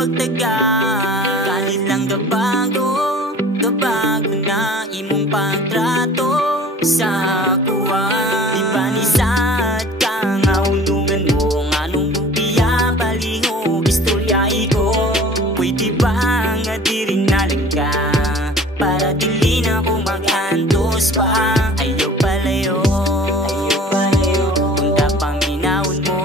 pagtaga. Kalit lang gabago na imong pagtrato sa kuha. Di ba ni sad ka nga unungan mo, nga nung lubiya baliho istorya iko. Pwede ba nga di rin nalang ka, para dili na ko mag-antos pa. Ayaw palayo, kung tapang ginawon mo.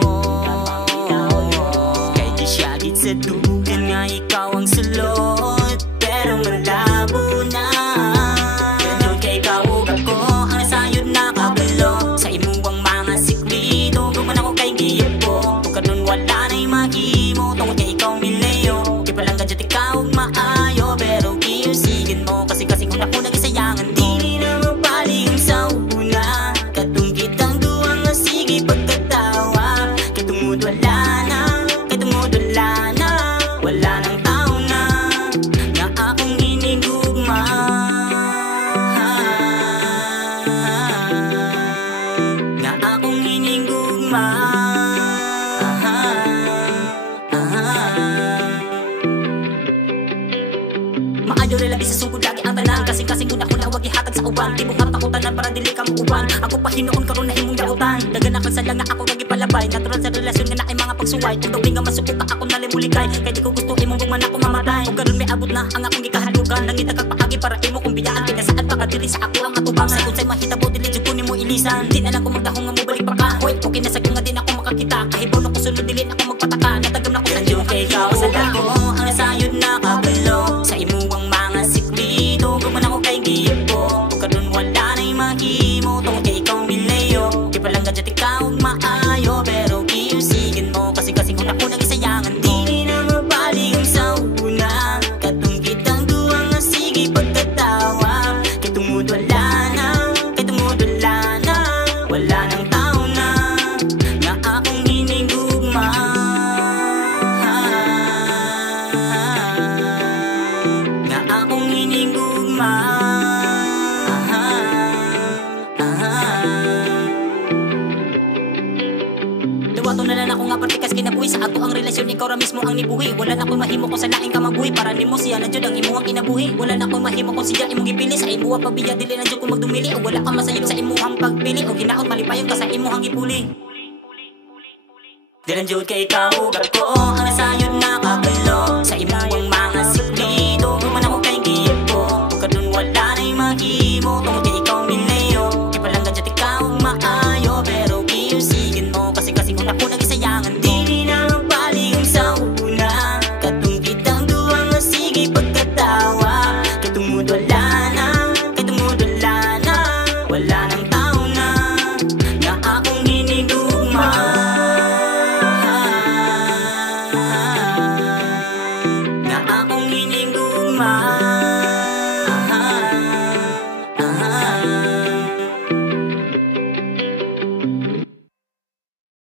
Kay di siya git sa dugan nga ikaw ang sulot, pero malabo na. Ganun kay kaugat ko ang nasayod na kabalo. Sa imuwang mga sikrito, guman ako kay giyap ko. Kung ganun wala na'y mahimo, tungkol kay ikaw mileyo. Di palang gadget ikaw maayo, pero kiyusigin mo. Kasi kung ako nag-isayangan, di na mapaling sa una. Katungkit ang duwang nga sige pagkatawa. Katungod wala na, katungod wala na. Wala nang tao na, nga akong hinigugma. Nga akong hinigugma. Maayo rin labi sa sugod lagi ang tanan. Kasing-kasing ko na wag ihatag sa uban. Di mo nga takutanan para dili ka muuban. Ako pa hinoon karon na imong dautan. Daganakan sa lang nga ako nagipalabay. Natural sa relasyon nga na ay mga pagsuway. Kung tuwing nga masupok ka ako nalimulikay. Kaya di ko gusto imong guman ako mamatay. Kung karon may abot na ang akong gikahalugan. Nangita kag paagi para imo kung biyaan. Pinasaan pa ka diri sa ako ang atubang. Sa unsay mahitabo dili jud ko nimo ilisan. Di na lang ko magdahong nga mo balik pa ka. Hoy, okay na sa kung nga din ako makakita. Kahibaw na ko sunod dili na ako magpataka. Natagam na ko sa iyo kay ikaw sa dako. Ang nasayod na kabalo. Sa imuwang mga sikrito, guman ako kay giyap ko. Kung karon wala na'y mahimo, tungkol kay ikaw mileyo. Di palang gadget ikaw maayo, pero kiyusigin mo. Kasi kung ako nag-isayangan, di na mapaling sa una. Katungkit ang duwang nga sige pagkatawa. Katungod wala na, katungod wala na. Wala nang tao na, nga akong hinigugma. Nga akong hinigugma. Dawato na lang ako nga partikas kinabuhi. Sa ato ang relasyon, ikaw ra mismo ang nibuhi. Wala na ko mahimo kung sa laing ka mabuhi. Para nimo siya na jud ang imuhang kinabuhi. Wala na ko mahimo kung siya imong gipili. Sa imuha pabiya dili na jud ko magdumili. O wala ka masayop sa imuhang pagpili. O ginaot malipayon ka sa imuhang gipuli. Dilan jud kay ikaw ugat ko ang nasayod na kabalo. Sa imuwang mga sikrito, guman ako kay giyap ko. Kung karon wala na'y mahimo, tungkol kay ikaw mileyo. Di palang gadget ikaw maayo, pero kiyusigin mo. Kasi kung ako nag-isayangan, di na mapaling sa una. Katungkit ang duwang nga sige pagkatawa. Katungod wala